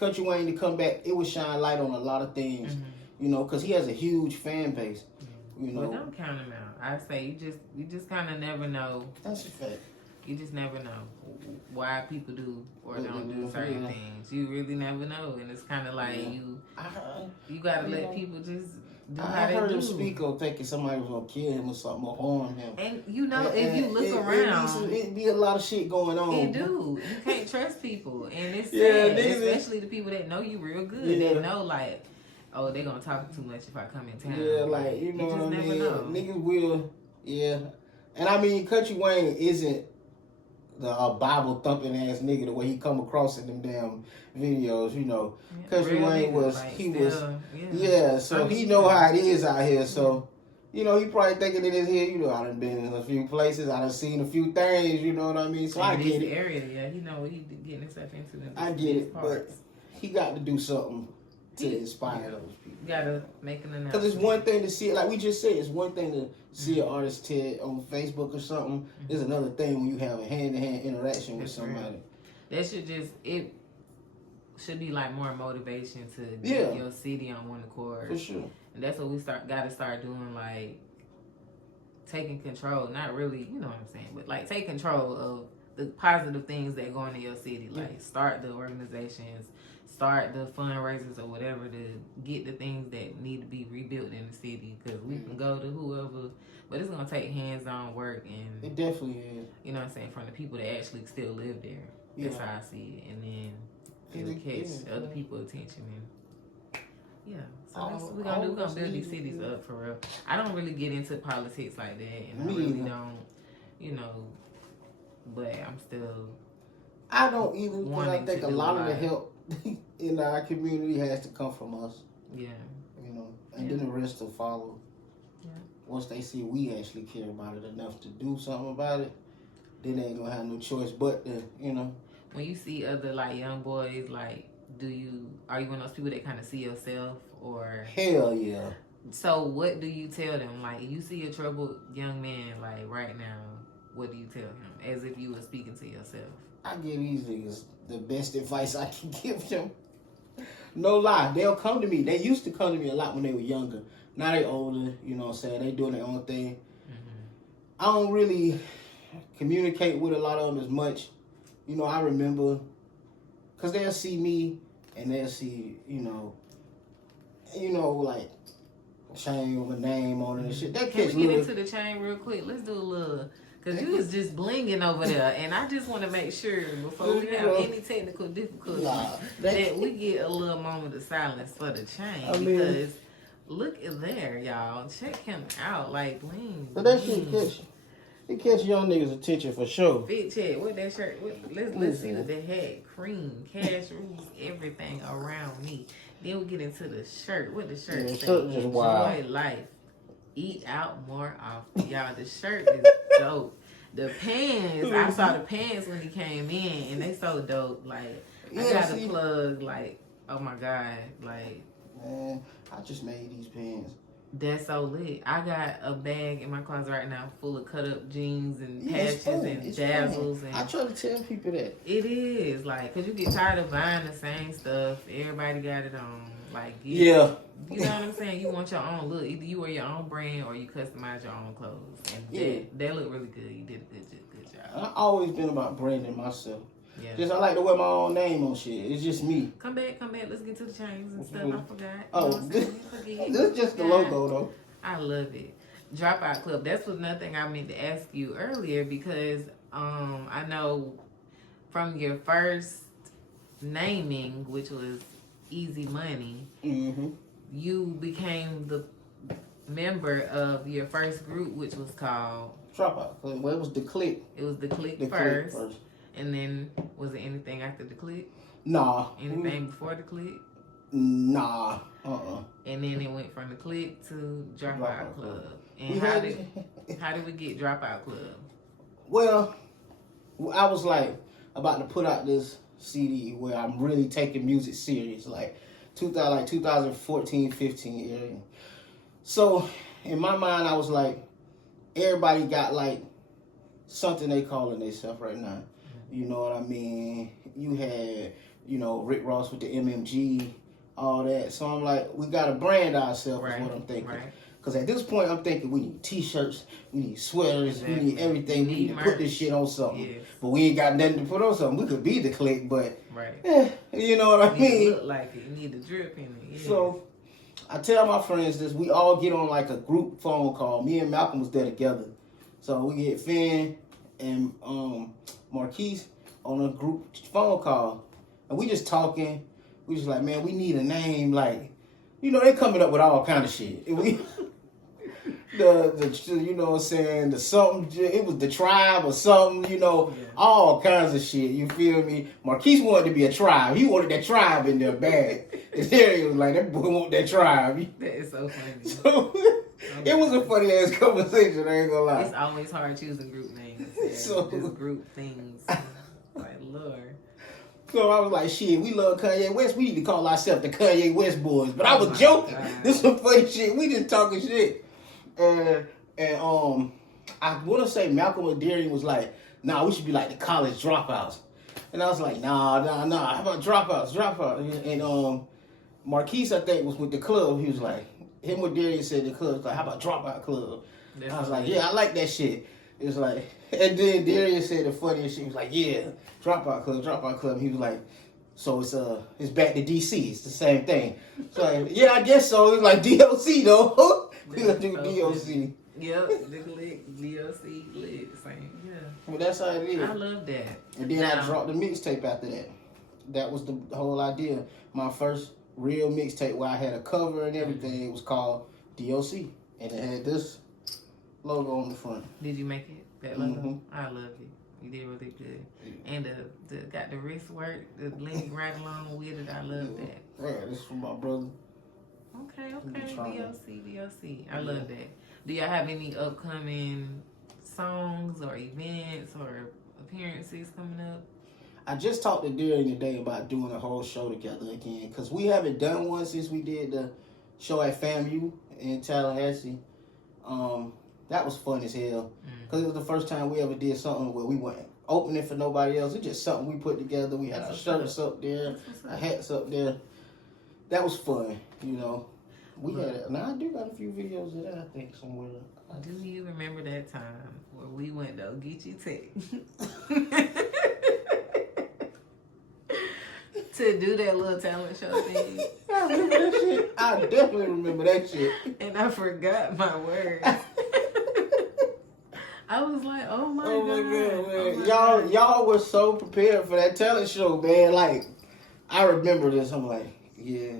Country Wayne to come back, it would shine light on a lot of things, you know, because he has a huge fan base. You know. Well, don't count him out. I say you just kind of never know. That's a fact. You just never know why people do or don't do certain things. You really never know, and it's kind of like you gotta let people just. I heard him speak on thinking somebody was gonna kill him or something or harm him. And you know, if you look around, it be a lot of shit going on. It do. You can't trust people, and it's sad, especially the people that know you real good. They know like, oh, they gonna talk too much if I come in town. Yeah, like you know what I mean. Niggas will, and I mean, Country Wayne isn't the Bible thumping ass nigga the way he come across in them damn videos, you know. Country Wayne was, so he know how it is out here, so, you know, he probably thinking in his head, you know, I done been in a few places, I done seen a few things, you know what I mean, so I get it. Area, he know what he getting himself into. I get it, but he got to do something to inspire those people. You gotta make an announcement. Because it's one thing to see it, like we just said, it's one thing to see an artist on Facebook or something. It's another thing when you have a hand-to-hand interaction with somebody. That should be like more motivation to get your city on one accord. For sure. And that's what we gotta start doing, like taking control. Not really, you know what I'm saying, but like take control of the positive things that go into your city. Like start the organizations, start the fundraisers or whatever to get the things that need to be rebuilt in the city. Because we can go to whoever, but it's gonna take hands-on work, and it definitely is. You know what I'm saying, from the people that actually still live there. That's how I see it, and then it'll catch other people's attention. And so that's what we're gonna do. We're gonna build these cities up for real. I don't really get into politics like that, and I really don't, you know. But I'm still. I don't either. Because I think a lot of the help in our community has to come from us. Yeah. You know, and then the rest will follow. Yeah. Once they see we actually care about it enough to do something about it, then they ain't gonna have no choice but to, you know. When you see other like young boys, like, are you one of those people that kind of see yourself or? Hell yeah. So what do you tell them? Like, you see a troubled young man like right now, what do you tell him? As if you were speaking to yourself. I give these niggas the best advice I can give them. No lie, they'll come to me. They used to come to me a lot when they were younger. Now they older, you know what I'm saying? They doing their own thing. I don't really communicate with a lot of them as much. You know, I remember, because they'll see me and they'll see, you know, like, chain with a name on it and shit. That Can we get into the chain real quick? Let's do a little, because you was just blinging over there, and I just want to make sure before we have any technical difficulties that we get a little moment of silence for the chain, because look at there, y'all. Check him out, like bling. So that shit it catch young niggas' attention for sure. Fit check. What that shirt? Let's see what they had. Cream, cash rules, everything around me. Then we get into the shirt. What the shirt say? Enjoy life. Eat out more often. Y'all, the shirt is dope. The pants, I saw the pants when he came in, and they so dope. Like, I Yeah, got see? a plug. Like, oh my god, like Man, I just made these pants. that's so lit. I got a bag in my closet right now full of cut up jeans and Yeah, it's patches fun. and It's dazzles fun. and I try to tell people that. it is like, cause you get tired of buying the same stuff. Everybody got it on. Like, Yeah. you know what I'm saying? You want your own look. Either you wear your own brand or you customize your own clothes, and Yeah. they look really good. You did a good job. I've always been about branding myself. Yeah. Just I like to wear my own name on shit. It's just me. Come back. Let's get to the chains and stuff. I forgot. Oh, You know what I'm saying? Forget. this is just the Yeah. logo though. I love it. Dropout Club. That's was another thing I meant to ask you earlier because I know from your first naming, which was Easy Money, Mm-hmm. you became the member of your first group, which was called. Dropout. Well, it was the click. It was the Click The first, click first. and then was it anything after the Click? Nah. Anything before the Click? Nah. And then it went from the Click to Dropout Club. We And had how did we get Dropout Club? Well, I was like about to put out this CD where I'm really taking music serious, like 2014, 15 area. So in my mind, I was like, everybody got like something they calling themselves right now. You know what I mean? You had, Rick Ross with the MMG, all that. So I'm like, we got to brand ourselves is what I'm thinking. Right. Because at this point, I'm thinking we need T-shirts, we need sweaters, Exactly. we need everything. We need to put this shit on something. Yes. But we ain't got nothing to put on something. We could be the clique, but Right. you know what I You need to mean? look like it. You need to drip in it. Yeah. So I tell my friends this. We all get on like a group phone call. Me and Malcolm was there together. So we get Finn and Marquise on a group phone call. And we just talking. We just like, man, we need a name. Like, they coming up with all kind of shit. And we... the you know what I'm saying, the something, it was the tribe or something, all kinds of shit, you feel me? Marquise wanted to be a tribe. He wanted that tribe in there bad. And there he was like, that boy want that tribe. That is so funny. So, it was a funny ass conversation, I ain't gonna lie. It's always hard choosing group names. Yeah. So- Just group things. Like, Lord. So I was like, shit, we love Kanye West. We need to call ourselves the Kanye West Boys. But I Oh was my joking. God. This some funny shit. We just talking shit. And I want to say Malcolm or Darian was like, nah, we should be like the college dropouts. And I was like, nah. How about dropouts? And Marquise, I think, was with the club. He was like, him or Darian said the club was like, how about dropout club? That's I was funny. like, yeah, I like that shit. It was like, and then Darian said the funniest shit. He was like, yeah, dropout club. He was like, so it's back to DC. It's the same thing. So like, yeah, I guess so. It's like DLC though. We gonna do DLC. Yep, the Glick, DLC, Glick, same. Yeah. Well, that's how it is. I love that. And then I Now- dropped the mixtape after that. That was the whole idea. My first real mixtape where I had a cover and everything. It was called DLC, and it had this logo on the front. Did you make it? That logo? Mhm. I loved it. You did really good. And the got the wrist work, the link right along with it. I love that. Yeah, this is from my brother. Okay. I'm trying to- DLC. I love that. Do y'all have any upcoming songs or events or appearances coming up? I just talked to Darian today about doing a whole show together again, because we haven't done one since we did the show at FAMU in Tallahassee. That was fun as hell, because it was the first time we ever did something where we weren't opening for nobody else. It's just something we put together. We had our That's shirts up there, That's what's our up. hats up there. That was fun, We had, now I do got a few videos of that, I think, somewhere. Do you remember that time where we went to Ogeechee Tech to do that little talent show thing? I remember that shit. I definitely remember that shit. And I forgot my words. I was like, oh my Oh my god, god, oh my man. Y'all were so prepared for that talent show, man. Like, I remember this. I'm like, yeah.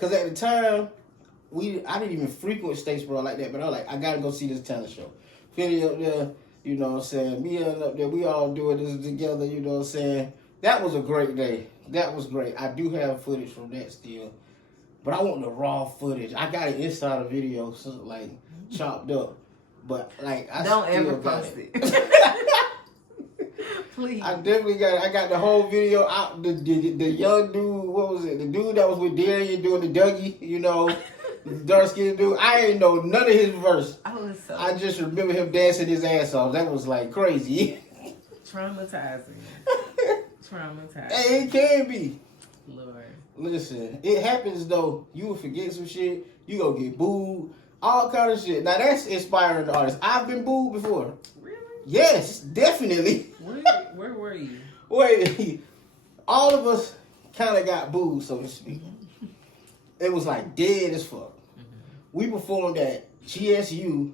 Cause at the time, I didn't even frequent Statesboro like that, but I was like, I gotta go see this talent show. Philly up there, you know what I'm saying? Me up there, we all doing this together, you know what I'm saying? That was a great day. That was great. I do have footage from that still. But I want the raw footage. I got it inside a video, so like chopped up. But like, I Don't still ever got post it. Please. I definitely got it. I got the whole video out. The young dude, what was it? The dude that was with Darian doing the Dougie, you know, the dark skinned dude. I ain't know none of his verse. I just remember him dancing his ass off. That was like crazy. Traumatizing. Traumatizing. Hey, it can be. Lord. Listen, it happens though. You will forget some shit. You gonna get booed. All kind of shit. Now that's inspiring the artist. I've been booed before. Really? Yes, definitely. Where were you? Wait, all of us kind of got booed, so to speak. It was like dead as fuck. We performed at GSU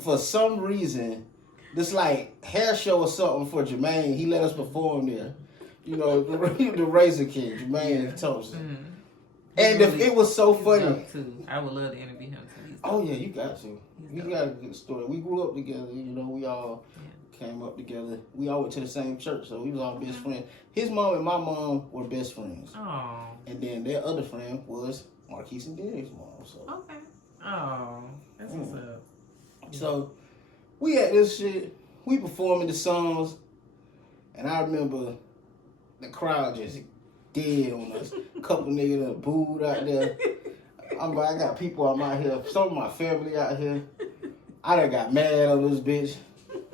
for some reason. This like hair show or something for Jermaine. He let us perform there. You know, the Razor King, Jermaine Thompson. And it was so funny. Too. I would love to interview him too. Oh yeah, you got to. You got a good story. We grew up together. You know, we all came up together. We all went to the same church, so we was all best friends. His mom and my mom were best friends. Oh. And then their other friend was Marquise and Derek's mom. So. Okay. Oh, that's what's up. So we had this shit. We performing the songs, and I remember the crowd just dead on us. A couple niggas that booed out there. I'm like, I got people out here. Some of my family out here. I done got mad on this bitch.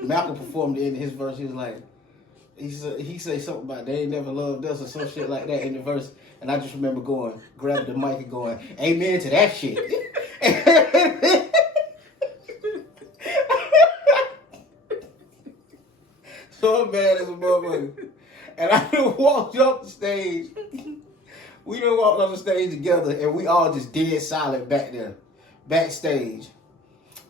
Malcolm performed the end of his verse. He was like, he said something about they ain't never loved us or some shit like that in the verse. And I just remember grabbing the mic and going, amen to that shit. So I'm mad as a motherfucker. And I done walked up the stage. We done walked on the stage together and we all just dead silent back there. Backstage.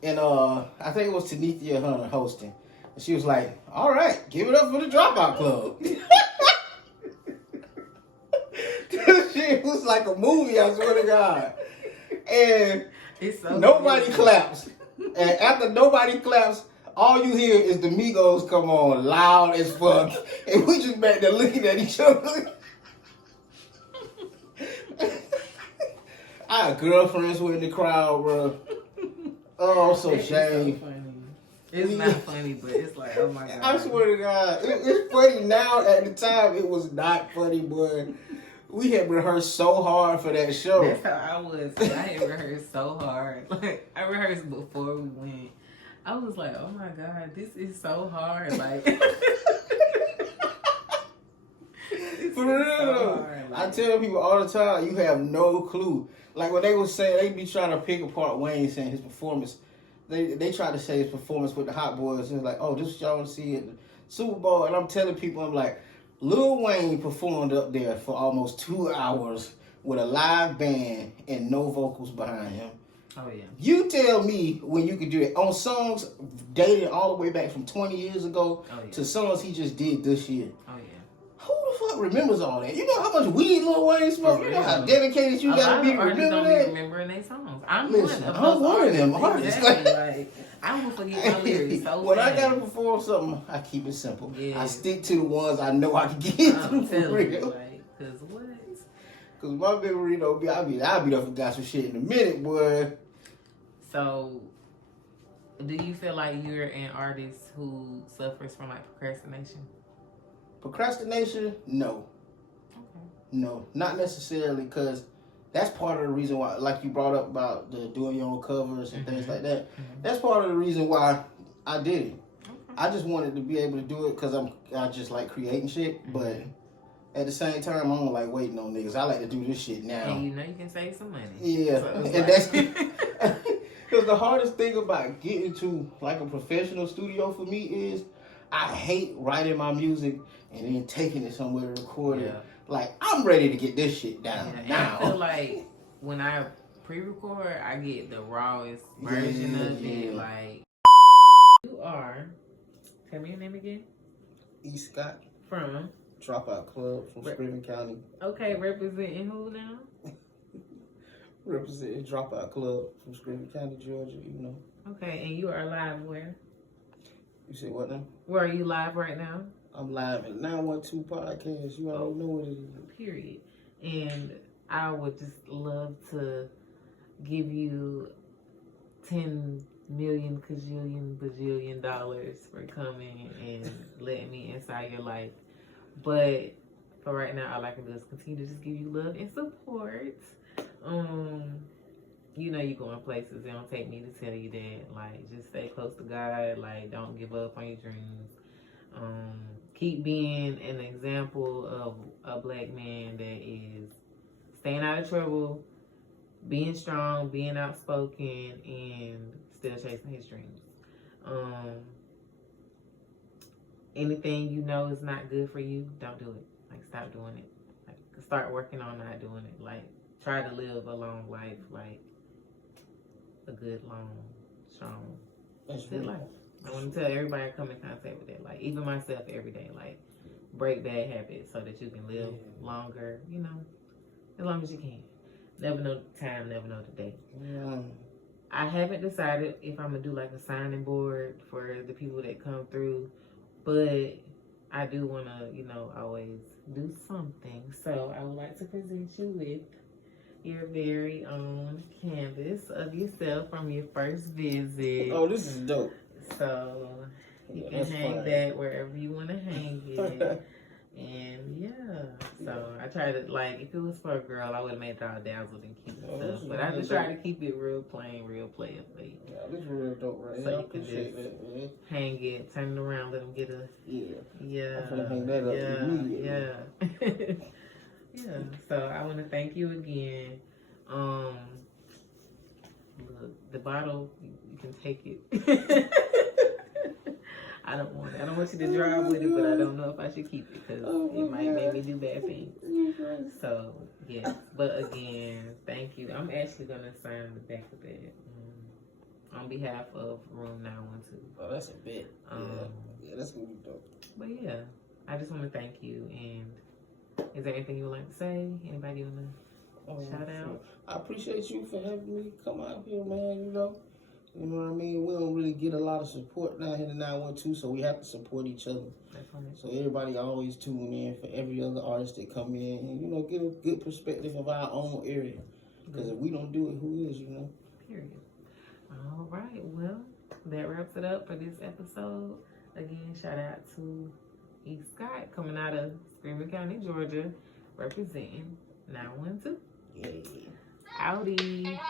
And I think it was Tanithia Hunter hosting. And she was like, all right, give it up for the Dropout Club. This shit was like a movie, I swear to God. And nobody claps. And after nobody claps, all you hear is the Migos come on loud as fuck. And we just back there looking at each other. I had girlfriends who were in the crowd, bro. Oh, I'm so ashamed. It's not funny, but it's like, oh my God. I swear to God. It's funny now. At the time, it was not funny, but we had rehearsed so hard for that show. That's how I was. I had rehearsed so hard. Like, I rehearsed before we went. I was like, oh my God, this is so hard. Like, for real. So I tell people all the time, you have no clue. Like when they was saying, they be trying to pick apart Wayne saying his performance. They try to say his performance with the Hot Boys. And it's like, oh, this is y'all want to see at the Super Bowl. And I'm telling people, I'm like, Lil Wayne performed up there for almost 2 hours with a live band and no vocals behind him. Oh, yeah. You tell me when you could do it on songs dated all the way back from 20 years ago to songs he just did this year. Oh, yeah. Who the fuck remembers all that? You know how much weed Lil Wayne smoked? You know how dedicated you gotta be to remember that? Remembering their songs. I'm one of them artists. Exactly. Like, I will forget my lyrics so when fast. I gotta perform something, I keep it simple. Yeah. I stick to the ones I know I can get through for real. Like, cause what? Cause my memory don't be. I'll be done forgot some shit in a minute, boy. So, do you feel like you're an artist who suffers from like procrastination? Procrastination? No. Okay. No, not necessarily, because that's part of the reason why, like you brought up about the doing your own covers and things like that. That's part of the reason why I did it. Okay. I just wanted to be able to do it because I just like creating shit, but at the same time, I don't like waiting on niggas. I like to do this shit now. And you know you can save some money. Yeah, So and that's because the hardest thing about getting to like a professional studio for me is I hate writing my music and then taking it somewhere to record it. Like, I'm ready to get this shit down now. I feel like when I pre-record, I get the rawest version of it. Like, you are, tell me your name again. E. Scott. From? Dropout Club from Scriven County. Okay, representing who now? Representing Dropout Club from Scriven County, Georgia, you know. Okay, and you are live where? You said what now? Where are you live right now? I'm live at 912 Podcast. You already know what it is. Period. And I would just love to give you 10 million, kajillion, bajillion dollars for coming and letting me inside your life. But for right now, all I can do is continue to just give you love and support. You know you going places. It don't take me to tell you that. Like, just stay close to God. Like, don't give up on your dreams. Keep being an example of a black man that is staying out of trouble, being strong, being outspoken, and still chasing his dreams. Anything you know is not good for you, don't do it. Like, stop doing it. Like, start working on not doing it. Like, try to live a long life, like a good, long, strong, good life. I want to tell everybody I come in contact with that. Like, even myself every day. Like, break bad habits so that you can live longer, you know, as long as you can. Never know the time, never know the day. I haven't decided if I'm going to do like a signing board for the people that come through, but I do want to, you know, always do something. So I would like to present you with your very own canvas of yourself from your first visit. Oh, this is dope. So you can hang that wherever you want to hang it. And yeah, so I try to, like, if it was for a girl, I would have made it all dazzled and cute and stuff. But I just try to keep it real plain, real player. Yeah, this is real dope right so here. I you can appreciate just that, hang it, turn it around, let them get a I'm gonna hang that up immediately. Yeah. So I want to thank you again. Look, the bottle, you can take it. I don't want you to drive with it, but I don't know if I should keep it because it might make me do bad things. So, yes. But again, thank you. I'm actually going to sign the back of it on behalf of Room 912. Oh, that's a bit. Yeah, that's going to be dope. But yeah, I just want to thank you. And is there anything you would like to say? Anybody want to shout out? I appreciate you for having me come out here, man, you know. You know what I mean? We don't really get a lot of support down here in 912, so we have to support each other. So everybody always tune in for every other artist that come in and, you know, get a good perspective of our own area. Because if we don't do it, who is, you know? Period. All right. Well, that wraps it up for this episode. Again, shout out to E. Scott coming out of Screaming County, Georgia, representing 912. Yeah. Howdy.